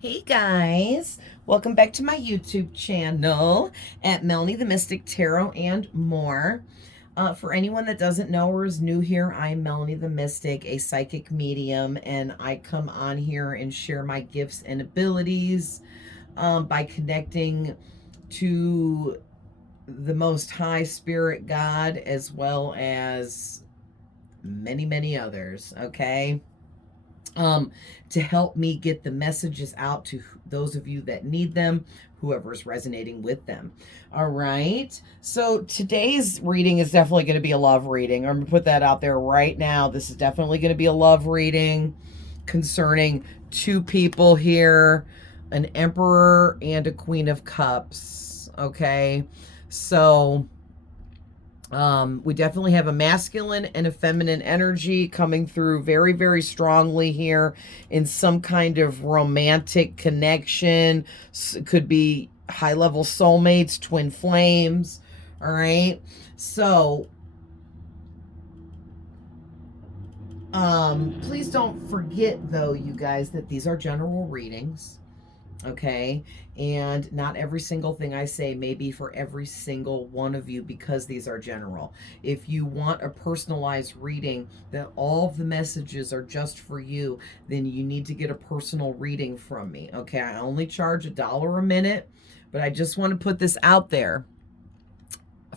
Hey guys, welcome back to my YouTube channel at Melanie the Mystic Tarot and more. For anyone that doesn't know or is new here, I'm Melanie the Mystic, a psychic medium, and I come on here and share my gifts and abilities by connecting to the Most High Spirit God as well as many, many others, okay? To help me get the messages out to those of you that need them, whoever's resonating with them. All right. So today's reading is definitely going to be a love reading. I'm going to put that out there right now. This is definitely going to be a love reading concerning two people here, an Emperor and a Queen of Cups. Okay. So we definitely have a masculine and a feminine energy coming through very, very strongly here in some kind of romantic connection. It could be high-level soulmates, twin flames, all right? So, please don't forget, though, you guys, that these are general readings. Okay, and not every single thing I say may be for every single one of you because these are general. If you want a personalized reading that all of the messages are just for you, then you need to get a personal reading from me. Okay, I only charge $1 a minute, but I just want to put this out there.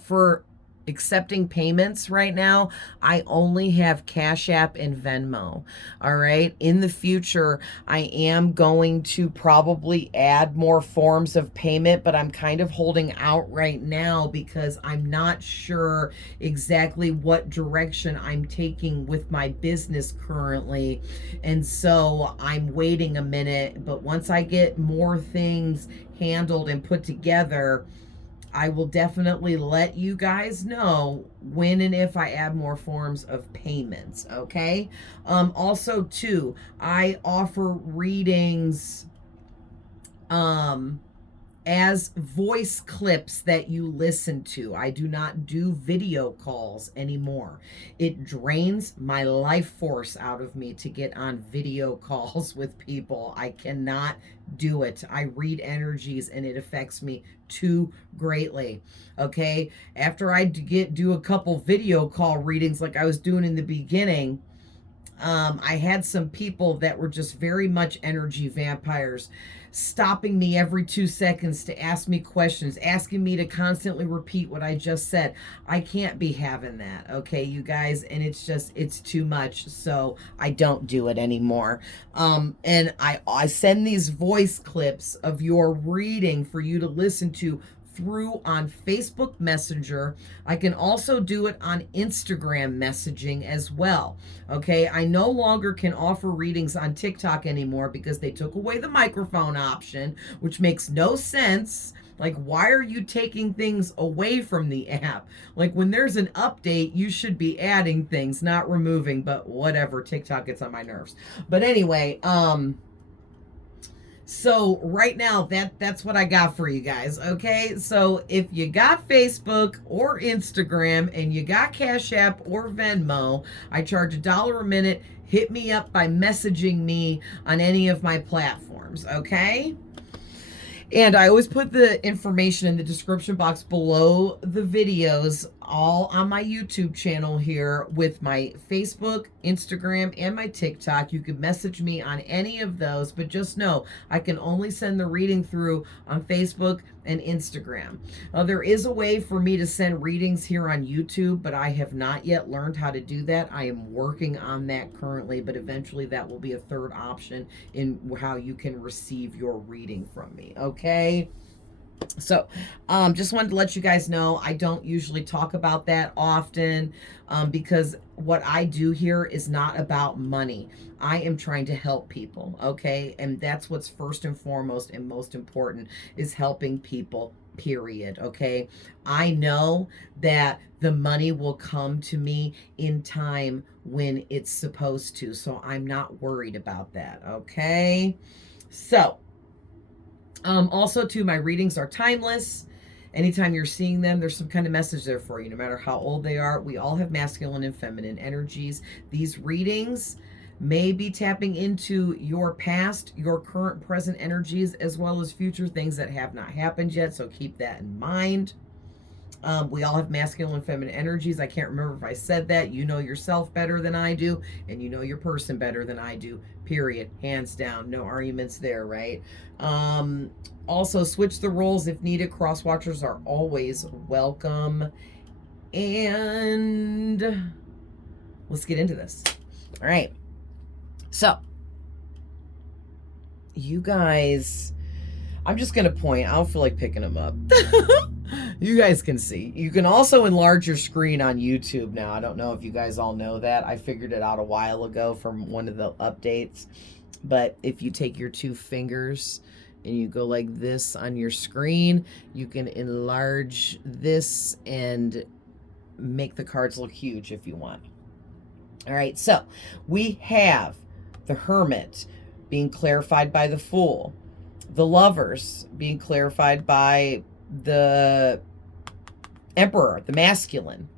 For accepting payments right now, I only have Cash App and Venmo. All right. In the future, I am going to probably add more forms of payment, but I'm kind of holding out right now because I'm not sure exactly what direction I'm taking with my business currently. And so I'm waiting a minute, but once I get more things handled and put together, I will definitely let you guys know when and if I add more forms of payments, okay? Also, too, I offer readings as voice clips that you listen to. I do not do video calls anymore. It drains my life force out of me to get on video calls with people. I cannot do it. I read energies and it affects me too greatly. Okay? After I do a couple video call readings like I was doing in the beginning, I had some people that were just very much energy vampires, stopping me every 2 seconds to ask me questions, asking me to constantly repeat what I just said. I can't be having that, okay, you guys? And it's too much. So I don't do it anymore. And I send these voice clips of your reading for you to listen to through on Facebook Messenger. I can also do it on Instagram messaging as well. Okay, I no longer can offer readings on TikTok anymore because they took away the microphone option, which makes no sense. Like, why are you taking things away from the app? Like, when there's an update, you should be adding things, not removing, but whatever. TikTok gets on my nerves. But anyway, so right now, that's what I got for you guys, okay? So if you got Facebook or Instagram and you got Cash App or Venmo, I charge $1 a minute. Hit me up by messaging me on any of my platforms, okay? And I always put the information in the description box below the videos, all on my YouTube channel here with my Facebook, Instagram, and my TikTok. You can message me on any of those, but just know I can only send the reading through on Facebook and Instagram. There is a way for me to send readings here on YouTube, but I have not yet learned how to do that. I am working on that currently, but eventually that will be a third option in how you can receive your reading from me, okay? So just wanted to let you guys know I don't usually talk about that often because what I do here is not about money. I am trying to help people, okay? And that's what's first and foremost and most important, is helping people, period, okay? I know that the money will come to me in time when it's supposed to, so I'm not worried about that, okay? So also, too, my readings are timeless. Anytime you're seeing them, there's some kind of message there for you, no matter how old they are. We all have masculine and feminine energies. These readings, may be tapping into your past, your current, present energies, as well as future things that have not happened yet. So keep that in mind. We all have masculine and feminine energies. I can't remember if I said that. You know yourself better than I do, and you know your person better than I do. Period. Hands down. No arguments there, right? Also, switch the roles if needed. Cross watchers are always welcome. And let's get into this. All right. So, you guys, I'm just going to point. I don't feel like picking them up. You guys can see. You can also enlarge your screen on YouTube now. I don't know if you guys all know that. I figured it out a while ago from one of the updates. But if you take your two fingers and you go like this on your screen, you can enlarge this and make the cards look huge if you want. All right, so we have the Hermit being clarified by the Fool, the Lovers being clarified by the Emperor, the masculine.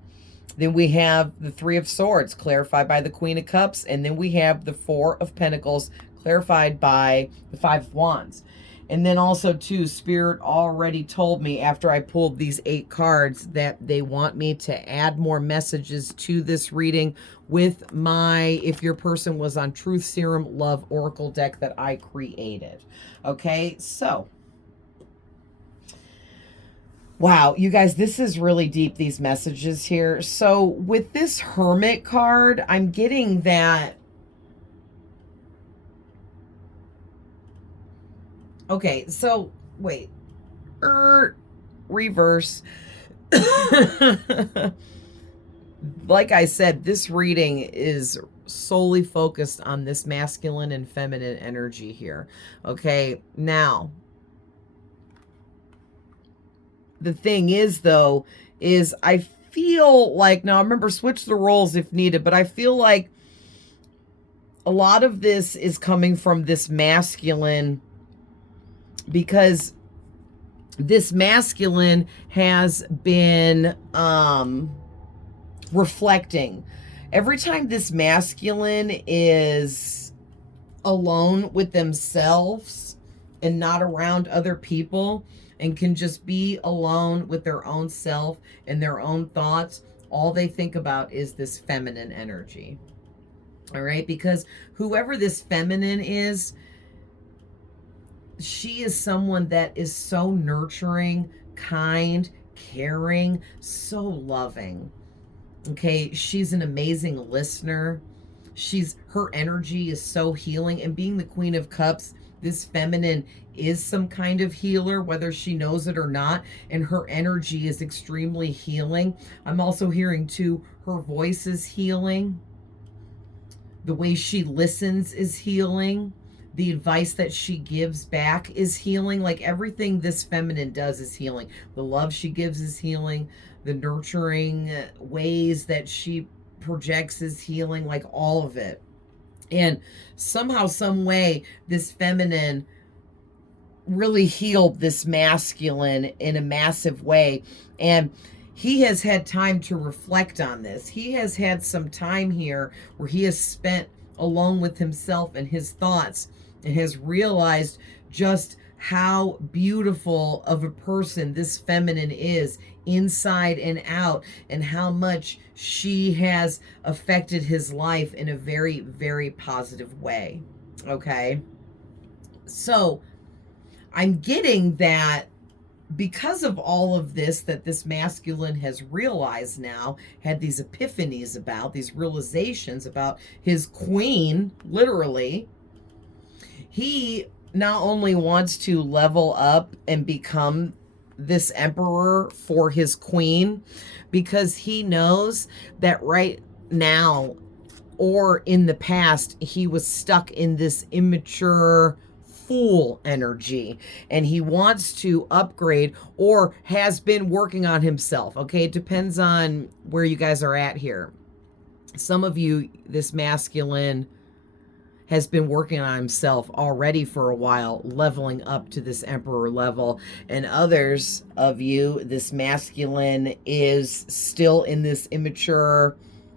Then we have the Three of Swords clarified by the Queen of Cups, and then we have the Four of Pentacles clarified by the Five of Wands. And then also, too, Spirit already told me after I pulled these 8 cards that they want me to add more messages to this reading with my, if your person was on Truth Serum Love Oracle deck that I created. Okay, so, wow, you guys, this is really deep, these messages here. So with this Hermit card, I'm getting that. Okay, so wait. Reverse. Like I said, this reading is solely focused on this masculine and feminine energy here. Okay, now, the thing is, though, is I feel like, now remember, switch the roles if needed, but I feel like a lot of this is coming from this masculine, because this masculine has been reflecting. Every time this masculine is alone with themselves and not around other people and can just be alone with their own self and their own thoughts, all they think about is this feminine energy. All right? Because whoever this feminine is, she is someone that is so nurturing, kind, caring, so loving. Okay, she's an amazing listener. Her energy is so healing. And being the Queen of Cups, this feminine is some kind of healer, whether she knows it or not. And her energy is extremely healing. I'm also hearing, too, her voice is healing. The way she listens is healing. The advice that she gives back is healing. Like, everything this feminine does is healing. The love she gives is healing. The nurturing ways that she projects is healing. Like, all of it. And somehow, some way, this feminine really healed this masculine in a massive way. And he has had time to reflect on this. He has had some time here where he has spent alone with himself and his thoughts, and has realized just how beautiful of a person this feminine is inside and out, and how much she has affected his life in a very, very positive way. Okay? So, I'm getting that because of all of this that this masculine has realized now, had these epiphanies about, these realizations about his queen, literally, he not only wants to level up and become this emperor for his queen, because he knows that right now or in the past, he was stuck in this immature fool energy, and he wants to upgrade, or has been working on himself. Okay, it depends on where you guys are at here. Some of you, this masculine has been working on himself already for a while, leveling up to this emperor level. And others of you, this masculine is still in this immature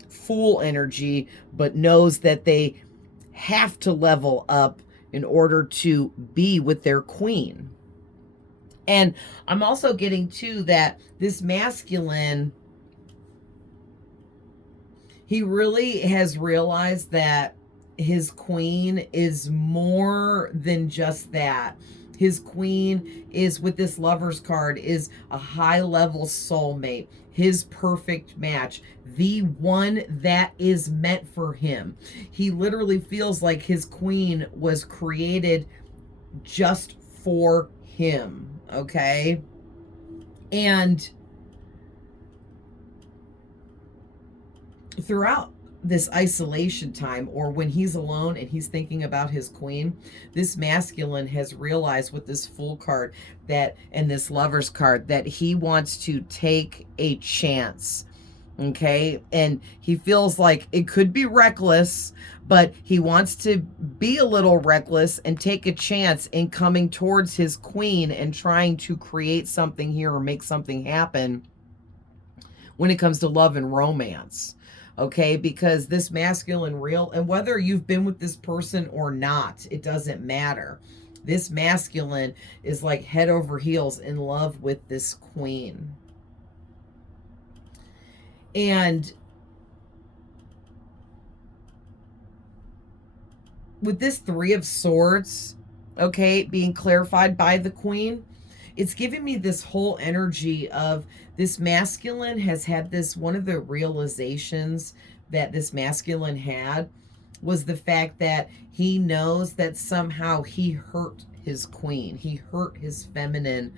fool energy, but knows that they have to level up in order to be with their queen. And I'm also getting too that this masculine, he really has realized that his queen is more than just that. His queen is, with this Lover's card, is a high level soulmate, his perfect match, the one that is meant for him. He literally feels like his queen was created just for him, okay? And throughout this isolation time, or when he's alone and he's thinking about his queen, this masculine has realized with this Fool card that, and this Lover's card, that he wants to take a chance. Okay, and he feels like it could be reckless, but he wants to be a little reckless and take a chance in coming towards his queen and trying to create something here or make something happen when it comes to love and romance. Okay, because this masculine real, and whether you've been with this person or not, it doesn't matter. This masculine is like head over heels in love with this queen. And with this Three of Swords, okay, being clarified by the queen, it's giving me this whole energy of this masculine has had this, one of the realizations that this masculine had was the fact that he knows that somehow he hurt his queen. He hurt his feminine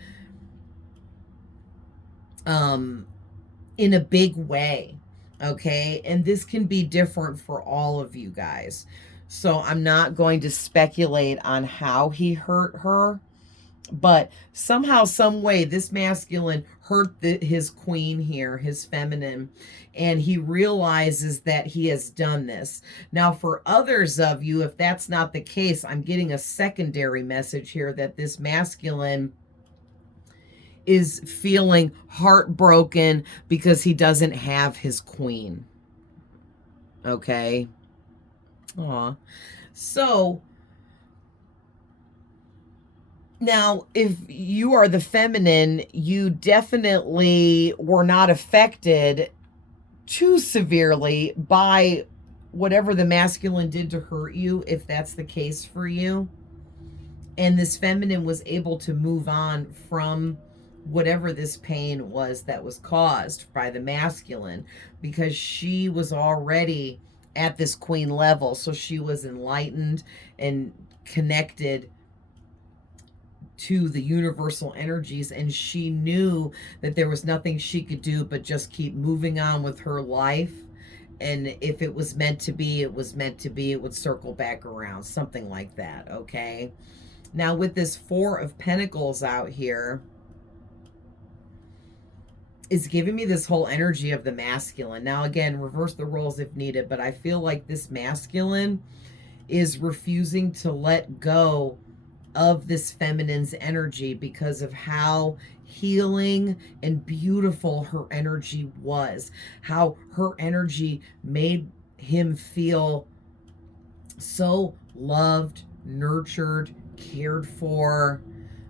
in a big way, okay? And this can be different for all of you guys. So I'm not going to speculate on how he hurt her, but somehow, some way, this masculine hurt his queen here, his feminine, and he realizes that he has done this. Now, for others of you, if that's not the case, I'm getting a secondary message here that this masculine is feeling heartbroken because he doesn't have his queen. Okay? Aw. So, now, if you are the feminine, you definitely were not affected too severely by whatever the masculine did to hurt you, if that's the case for you. And this feminine was able to move on from whatever this pain was that was caused by the masculine, because she was already at this queen level. So she was enlightened and connected to the universal energies, and she knew that there was nothing she could do but just keep moving on with her life. And if it was meant to be, it was meant to be. It would circle back around, something like that. Okay, now with this Four of Pentacles out here, it's giving me this whole energy of the masculine. Now again, reverse the roles if needed, but I feel like this masculine is refusing to let go of this feminine's energy because of how healing and beautiful her energy was, how her energy made him feel so loved, nurtured, cared for.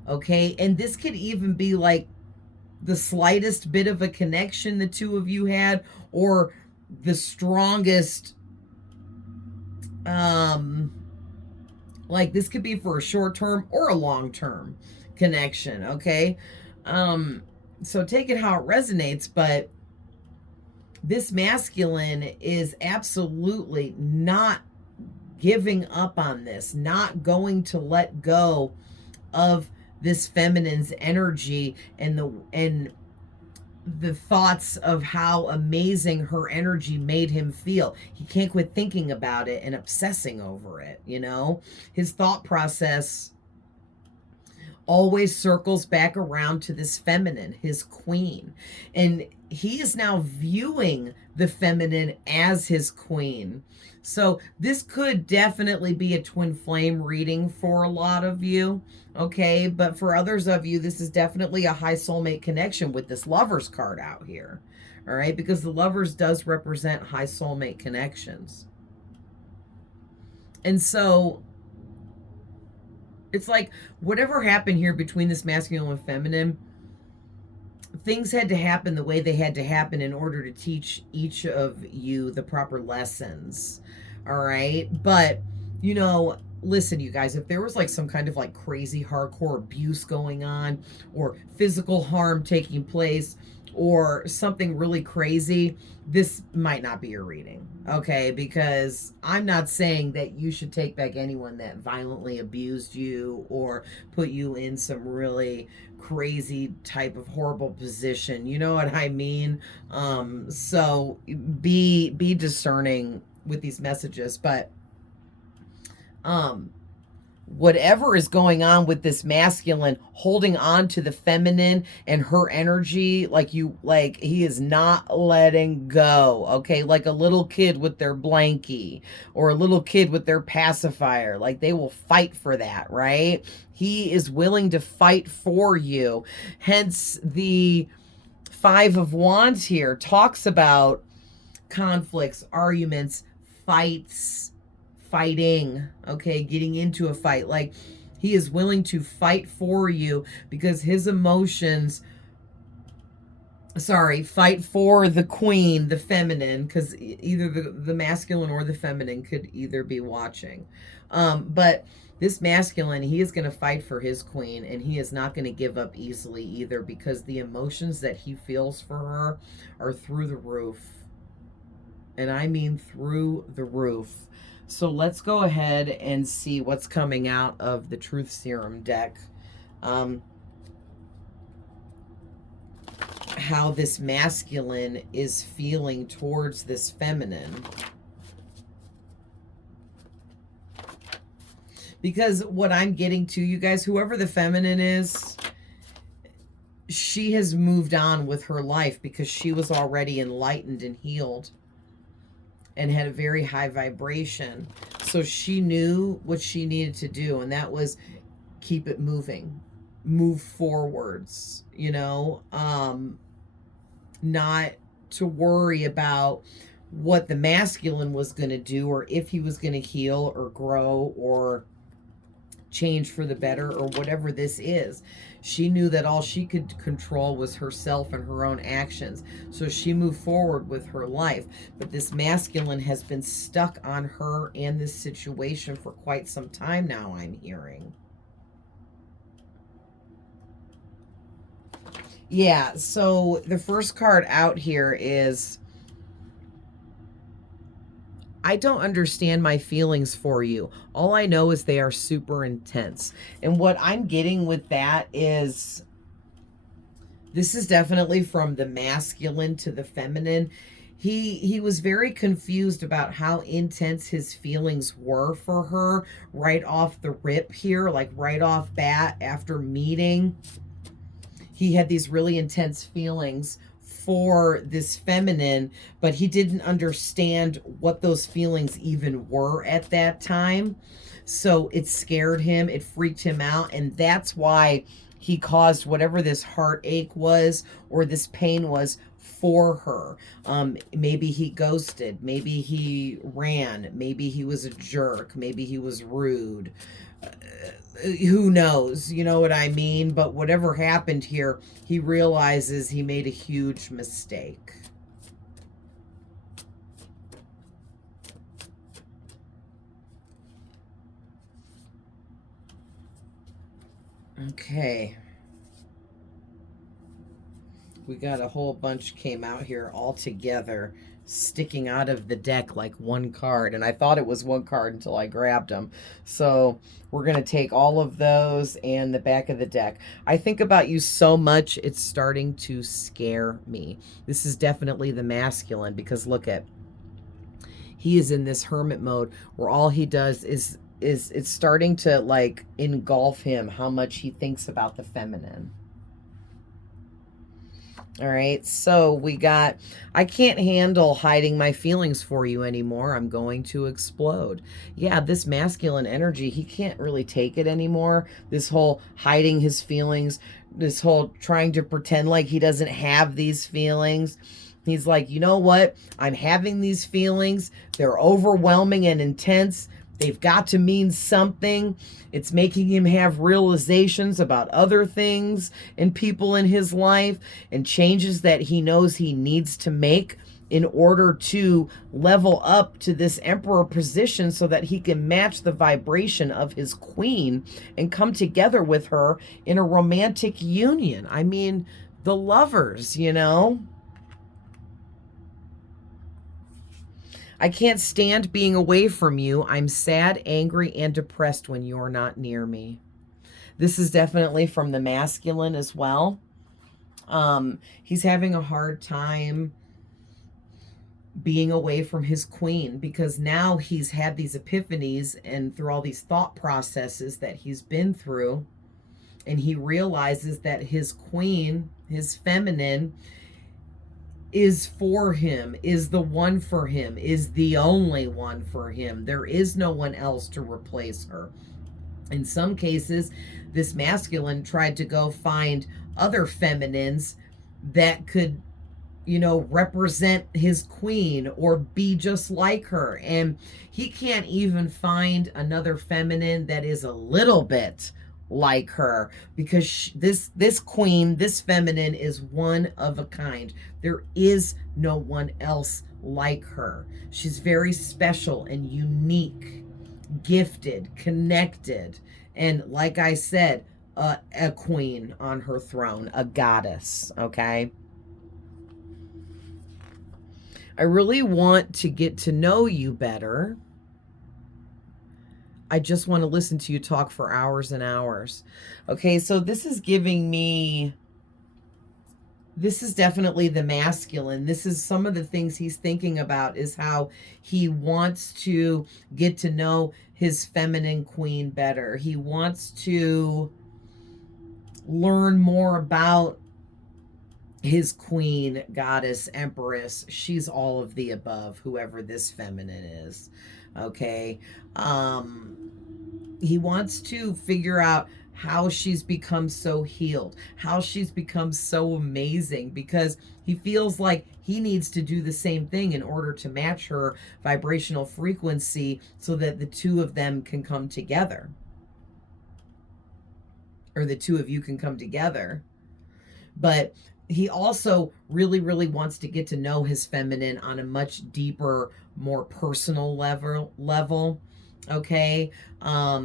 Okay, and this could even be like the slightest bit of a connection the two of you had, or the strongest, like this could be for a short-term or a long-term connection, okay? So take it how it resonates, but this masculine is absolutely not giving up on this, not going to let go of this feminine's energy and the thoughts of how amazing her energy made him feel. He can't quit thinking about it and obsessing over it, you know? His thought process always circles back around to this feminine, his queen. And he is now viewing the feminine as his queen. So this could definitely be a twin flame reading for a lot of you, okay? But for others of you, this is definitely a high soulmate connection with this Lovers card out here, all right? Because the Lovers does represent high soulmate connections. And so it's like whatever happened here between this masculine and feminine, things had to happen the way they had to happen in order to teach each of you the proper lessons. All right. But, you know, listen, you guys, if there was like some kind of like crazy hardcore abuse going on or physical harm taking place or something really crazy, this might not be your reading. Okay. Because I'm not saying that you should take back anyone that violently abused you or put you in some really crazy type of horrible position. You know what I mean? So be discerning with these messages, but whatever is going on with this masculine holding on to the feminine and her energy, like he is not letting go. Okay, like a little kid with their blankie or a little kid with their pacifier, like they will fight for that, right? He is willing to fight for you. Hence the Five of Wands here talks about conflicts, arguments, fights, fighting, okay, getting into a fight. Like he is willing to fight for you because his emotions, fight for the queen, the feminine, because either the masculine or the feminine could either be watching. But this masculine, he is going to fight for his queen, and he is not going to give up easily either, because the emotions that he feels for her are through the roof. And I mean through the roof. So let's go ahead and see what's coming out of the Truth Serum deck. How this masculine is feeling towards this feminine. Because what I'm getting to, you guys, whoever the feminine is, she has moved on with her life because she was already enlightened and healed and had a very high vibration. So she knew what she needed to do, and that was keep it moving, move forwards, you know, not to worry about what the masculine was going to do or if he was going to heal or grow or change for the better or whatever this is. She knew that all she could control was herself and her own actions. So she moved forward with her life. But this masculine has been stuck on her and this situation for quite some time now, I'm hearing. Yeah, so the first card out here is, I don't understand my feelings for you. All I know is they are super intense. And what I'm getting with that is, this is definitely from the masculine to the feminine. He was very confused about how intense his feelings were for her right off the rip here, like right off bat after meeting. He had these really intense feelings for this feminine, but he didn't understand what those feelings even were at that time. So it scared him, it freaked him out, and that's why he caused whatever this heartache was or this pain was for her. Maybe he ghosted, maybe he ran, maybe he was a jerk, maybe he was rude. Who knows, you know what I mean? But whatever happened here, he realizes he made a huge mistake. Okay. We got a whole bunch came out here all together, sticking out of the deck like one card. And I thought it was one card until I grabbed them. So we're going to take all of those and the back of the deck. I think about you so much, it's starting to scare me. This is definitely the masculine, because look at, he is in this hermit mode where all he does is it's starting to like engulf him how much he thinks about the feminine. All right, so we got, I can't handle hiding my feelings for you anymore. I'm going to explode. Yeah, this masculine energy, he can't really take it anymore. This whole hiding his feelings, this whole trying to pretend like he doesn't have these feelings. He's like, you know what? I'm having these feelings. They're overwhelming and intense. They've got to mean something. It's making him have realizations about other things and people in his life, and changes that he knows he needs to make in order to level up to this emperor position so that he can match the vibration of his queen and come together with her in a romantic union. I mean, the lovers, you know? I can't stand being away from you. I'm sad, angry, and depressed when you're not near me. This is definitely from the masculine as well. He's having a hard time being away from his queen because now he's had these epiphanies and through all these thought processes that he's been through, and he realizes that his queen, his feminine, is for him, is the one for him, is the only one for him. There is no one else to replace her. In some cases, this masculine tried to go find other feminines that could, you know, represent his queen or be just like her. And he can't even find another feminine that is a little bit like her, because this queen, this feminine, is one of a kind. There is no one else like her. She's very special and unique, gifted, connected, and like I said, a queen on her throne, a goddess, okay? I really want to get to know you better. I just want to listen to you talk for hours and hours. Okay, so this is giving me, this is definitely the masculine. This is some of the things he's thinking about, is how he wants to get to know his feminine queen better. He wants to learn more about his queen, goddess, empress. She's all of the above, whoever this feminine is. Okay. He wants to figure out how she's become so healed, how she's become so amazing, because he feels like he needs to do the same thing in order to match her vibrational frequency so that the two of them can come together, or the two of you can come together. But he also really, really wants to get to know his feminine on a much deeper, more personal level, okay? A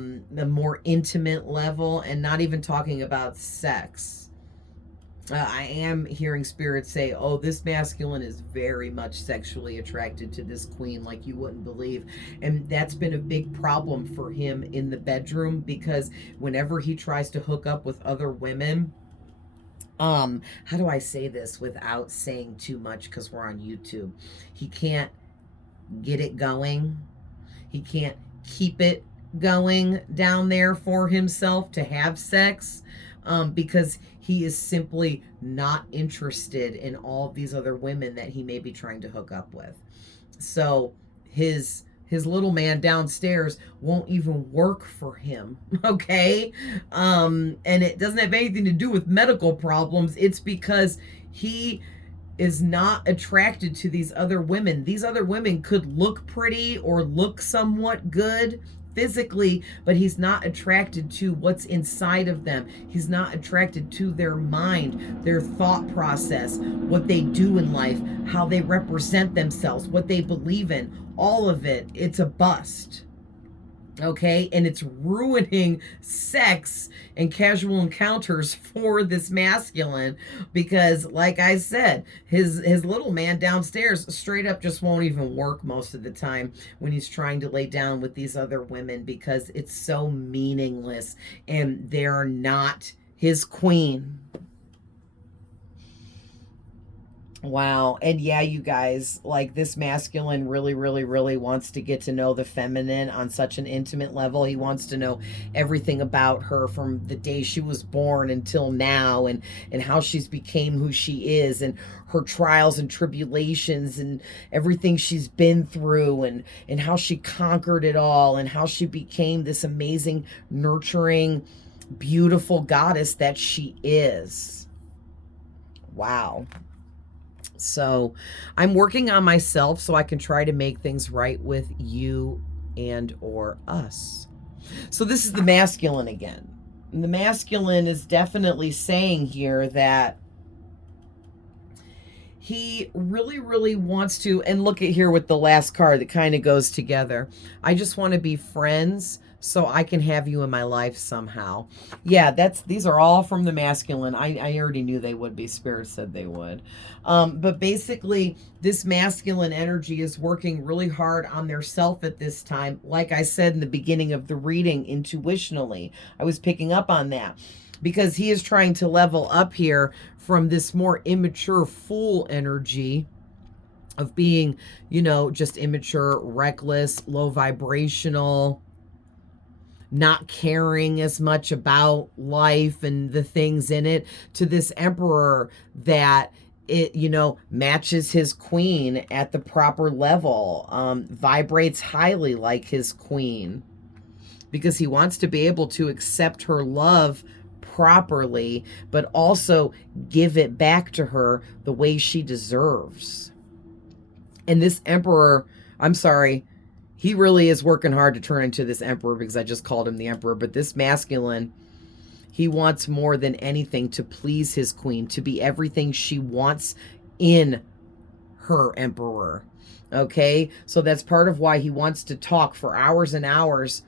more intimate level, and not even talking about sex. I am hearing spirits say, oh, this masculine is very much sexually attracted to this queen like you wouldn't believe. And that's been a big problem for him in the bedroom, because whenever he tries to hook up with other women, how do I say this without saying too much, because we're on YouTube? He can't get it going. He can't keep it going down there for himself to have sex, because he is simply not interested in all of these other women that he may be trying to hook up with. So his little man downstairs won't even work for him, okay? And it doesn't have anything to do with medical problems. It's because he is not attracted to these other women. These other women could look pretty or look somewhat good physically, but he's not attracted to what's inside of them. He's not attracted to their mind, their thought process, what they do in life, how they represent themselves, what they believe in. All of it, it's a bust. Okay, and it's ruining sex and casual encounters for this masculine, because like I said, his little man downstairs straight up just won't even work most of the time when he's trying to lay down with these other women, because it's so meaningless and they're not his queen. Wow. And yeah, you guys, like, this masculine really, really, really wants to get to know the feminine on such an intimate level. He wants to know everything about her from the day she was born until now, and how she's became who she is, and her trials and tribulations and everything she's been through, and how she conquered it all, and how she became this amazing, nurturing, beautiful goddess that she is. Wow. So I'm working on myself so I can try to make things right with you and or us. So this is the masculine again. And the masculine is definitely saying here that he really, really wants to, and look at here with the last card that kind of goes together. I just want to be friends so I can have you in my life somehow. Yeah, these are all from the masculine. I already knew they would be. Spirit said they would. But basically, this masculine energy is working really hard on their self at this time. Like I said in the beginning of the reading, intuitionally, I was picking up on that. Because he is trying to level up here from this more immature fool energy of being, you know, just immature, reckless, low vibrational, not caring as much about life and the things in it, to this emperor that it, you know, matches his queen at the proper level, vibrates highly like his queen, because he wants to be able to accept her love properly, but also give it back to her the way she deserves. And this emperor, I'm sorry, he really is working hard to turn into this emperor, because I just called him the emperor. But this masculine, he wants more than anything to please his queen, to be everything she wants in her emperor. Okay? So that's part of why he wants to talk for hours and hours.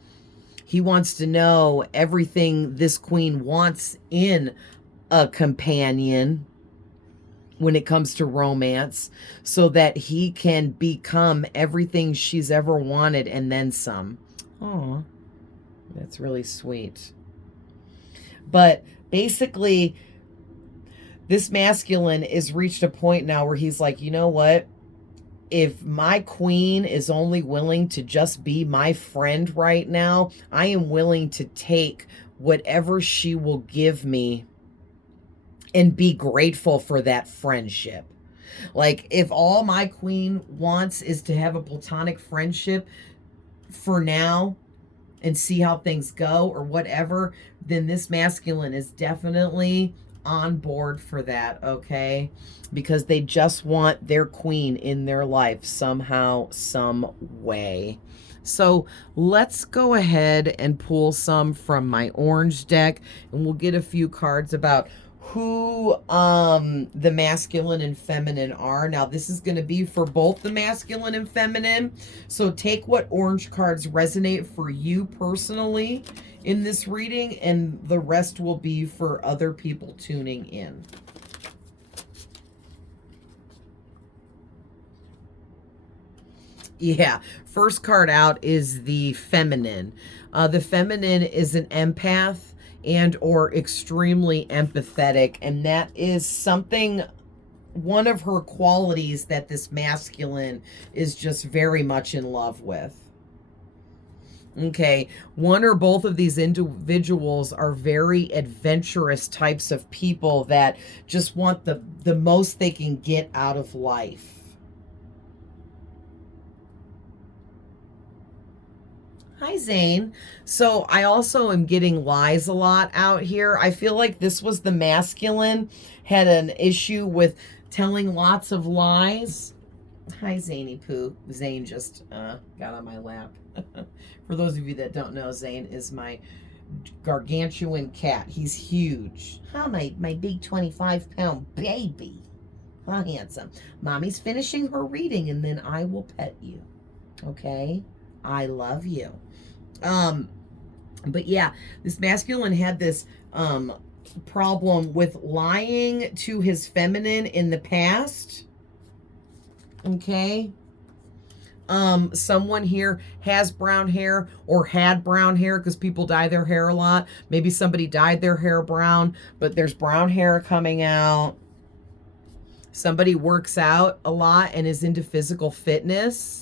He wants to know everything this queen wants in a companion when it comes to romance, so that he can become everything she's ever wanted and then some. Oh, that's really sweet. But basically, this masculine is reached a point now where he's like, you know what? If my queen is only willing to just be my friend right now, I am willing to take whatever she will give me and be grateful for that friendship. Like, if all my queen wants is to have a platonic friendship for now and see how things go or whatever, then this masculine is definitely on board for that, okay? Because they just want their queen in their life somehow, some way. So let's go ahead and pull some from my orange deck, and we'll get a few cards about who the masculine and feminine are. Now, this is going to be for both the masculine and feminine. So take what orange cards resonate for you personally in this reading, and the rest will be for other people tuning in. Yeah, first card out is the feminine. The feminine is an empath and or extremely empathetic, and that is something, one of her qualities that this masculine is just very much in love with. Okay, one or both of these individuals are very adventurous types of people that just want the most they can get out of life. Hi, Zane. So I also am getting lies a lot out here. I feel like this was the masculine, had an issue with telling lots of lies. Hi, Zany Poo. Zane just got on my lap. For those of you that don't know, Zane is my gargantuan cat. He's huge. Huh, my big 25-pound baby. How handsome. Mommy's finishing her reading, and then I will pet you. Okay? I love you. But yeah, this masculine had this problem with lying to his feminine in the past. Okay? Someone here has brown hair or had brown hair, because people dye their hair a lot. Maybe somebody dyed their hair brown, but there's brown hair coming out. Somebody works out a lot and is into physical fitness.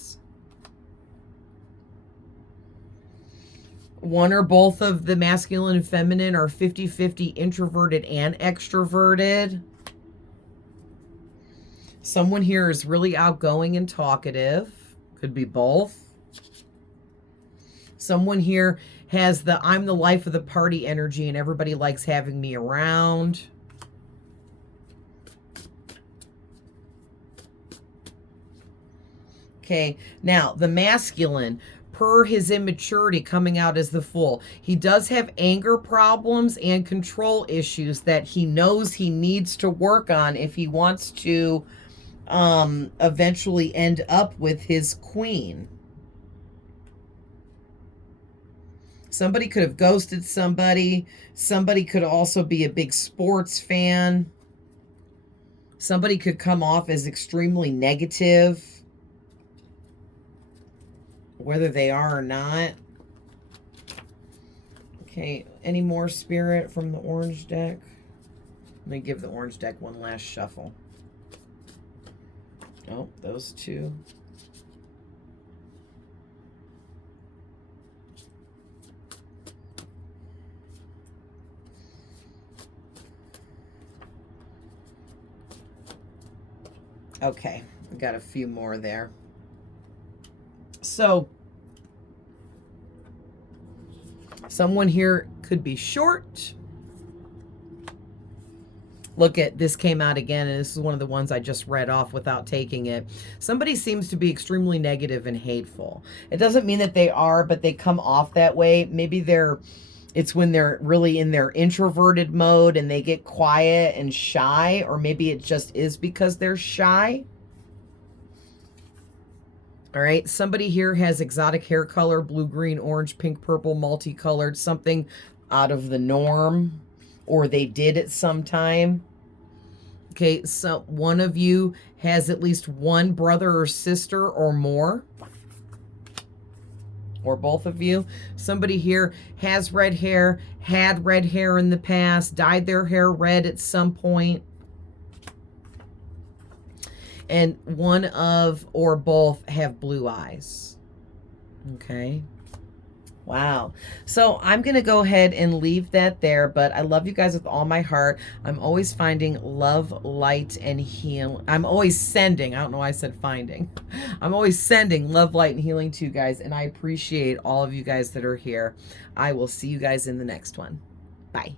One or both of the masculine and feminine are 50-50 introverted and extroverted. Someone here is really outgoing and talkative. Could be both. Someone here has the I'm the life of the party energy and everybody likes having me around. Okay, now the masculine per his immaturity coming out as the Fool. He does have anger problems and control issues that he knows he needs to work on if he wants to eventually end up with his queen. Somebody could have ghosted somebody. Somebody could also be a big sports fan. Somebody could come off as extremely negative, whether they are or not. Okay, any more spirit from the orange deck? Let me give the orange deck one last shuffle. Oh, those two. Okay, we got a few more there. So, someone here could be short. Look at this, came out again, and this is one of the ones I just read off without taking it. Somebody seems to be extremely negative and hateful. It doesn't mean that they are, but they come off that way. Maybe it's when they're really in their introverted mode and they get quiet and shy, or maybe it just is because they're shy. All right, somebody here has exotic hair color, blue, green, orange, pink, purple, multicolored, something out of the norm, or they did at some time. Okay, so one of you has at least one brother or sister or more, or both of you. Somebody here has red hair, had red hair in the past, dyed their hair red at some point. And one of or both have blue eyes. Okay. Wow. So I'm going to go ahead and leave that there, but I love you guys with all my heart. I'm always finding love, light, and healing. I'm always sending. I don't know why I said finding. I'm always sending love, light, and healing to you guys, and I appreciate all of you guys that are here. I will see you guys in the next one. Bye.